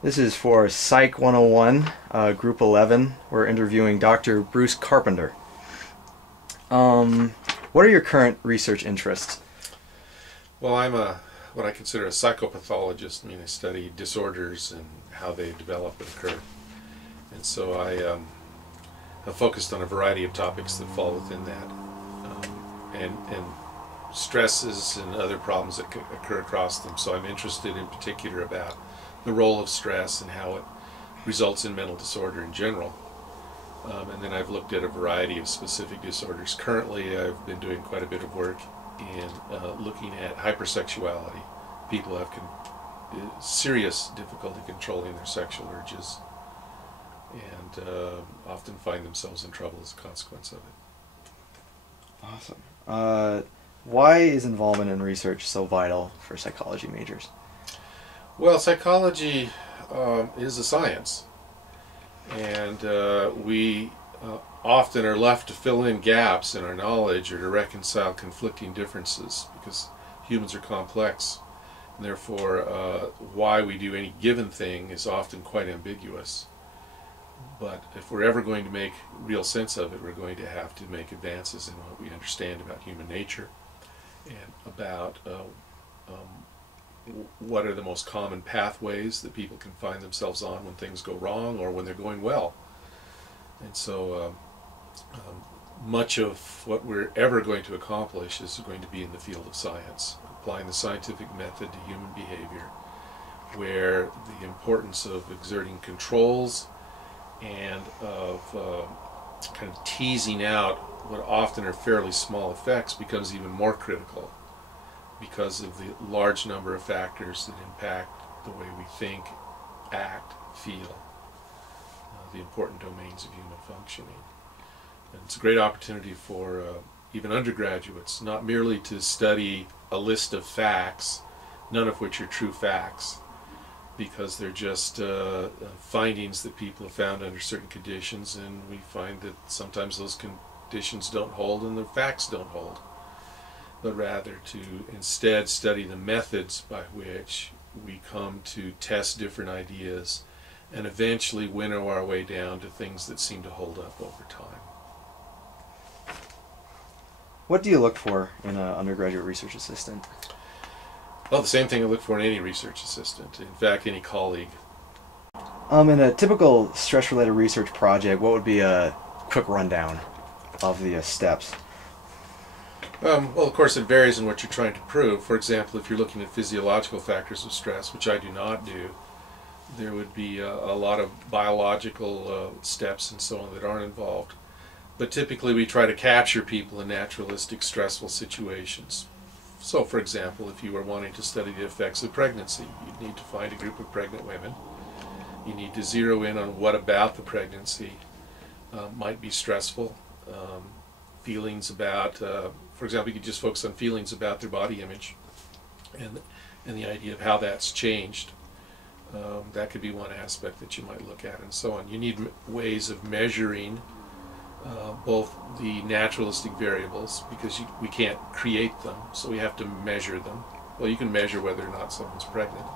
This is for Psych 101, Group 11. We're interviewing Dr. Bruce Carpenter. What are your current research interests? Well, I'm what I consider a psychopathologist. I study disorders and how they develop and occur. And so I have focused on a variety of topics that fall within that. And stresses and other problems that occur across them. So I'm interested in particular about the role of stress and how it results in mental disorder in general. And then I've looked at a variety of specific disorders. Currently I've been doing quite a bit of work in looking at hypersexuality. People have serious difficulty controlling their sexual urges and often find themselves in trouble as a consequence of it. Awesome. Why is involvement in research so vital for psychology majors? Well, psychology is a science, and we often are left to fill in gaps in our knowledge or to reconcile conflicting differences because humans are complex, and therefore why we do any given thing is often quite ambiguous. But if we're ever going to make real sense of it, we're going to have to make advances in what we understand about human nature and about what are the most common pathways that people can find themselves on when things go wrong or when they're going well. And so much of what we're ever going to accomplish is going to be in the field of science, applying the scientific method to human behavior, where the importance of exerting controls and of kind of teasing out what often are fairly small effects becomes even more critical because of the large number of factors that impact the way we think, act, feel, the important domains of human functioning. And it's a great opportunity for even undergraduates, not merely to study a list of facts, none of which are true facts, because they're just findings that people have found under certain conditions, and we find that sometimes those conditions don't hold and the facts don't hold, but rather to instead study the methods by which we come to test different ideas and eventually winnow our way down to things that seem to hold up over time. What do you look for in an undergraduate research assistant? Well, the same thing I look for in any research assistant, in fact, any colleague. In a typical stress-related research project, what would be a quick rundown of the steps? Well, of course, it varies in what you're trying to prove. For example, if you're looking at physiological factors of stress, which I do not do, there would be a lot of biological steps and so on that aren't involved. But typically we try to capture people in naturalistic, stressful situations. So, for example, if you were wanting to study the effects of pregnancy, you'd need to find a group of pregnant women. You need to zero in on what about the pregnancy might be stressful. Feelings about, for example, you could just focus on feelings about their body image and the idea of how that's changed. That could be one aspect that you might look at, and so on. You need ways of measuring both the naturalistic variables, because we can't create them, so we have to measure them. Well, you can measure whether or not someone's pregnant.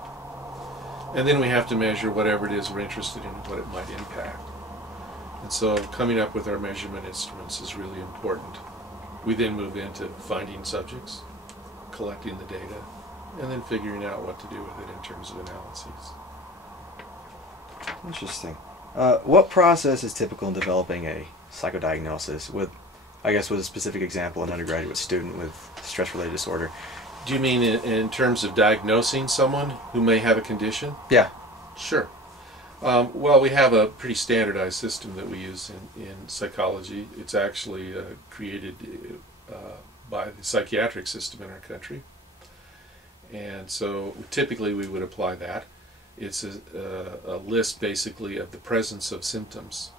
And then we have to measure whatever it is we're interested in and what it might impact. And so coming up with our measurement instruments is really important. We then move into finding subjects, collecting the data, and then figuring out what to do with it in terms of analyses. Interesting. What process is typical in developing a psychodiagnosis with a specific example, an undergraduate student with stress-related disorder? Do you mean in terms of diagnosing someone who may have a condition? Yeah. Sure. Well, we have a pretty standardized system that we use in psychology. It's actually created by the psychiatric system in our country. And so typically we would apply that. It's a list basically of the presence of symptoms.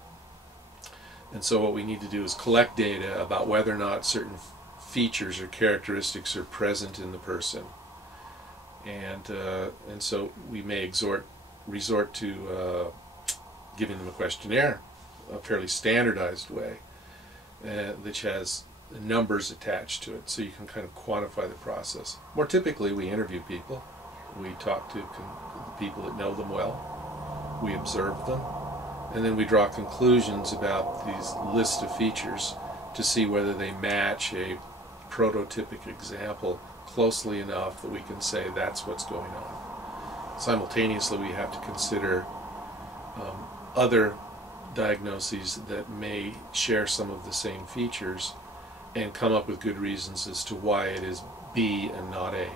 And so what we need to do is collect data about whether or not certain features or characteristics are present in the person. And so we may resort to giving them a questionnaire, a fairly standardized way, which has numbers attached to it, so you can kind of quantify the process. More typically, we interview people. We talk to people that know them well, we observe them, and then we draw conclusions about these list of features to see whether they match a prototypic example closely enough that we can say that's what's going on. Simultaneously, we have to consider other diagnoses that may share some of the same features and come up with good reasons as to why it is B and not A.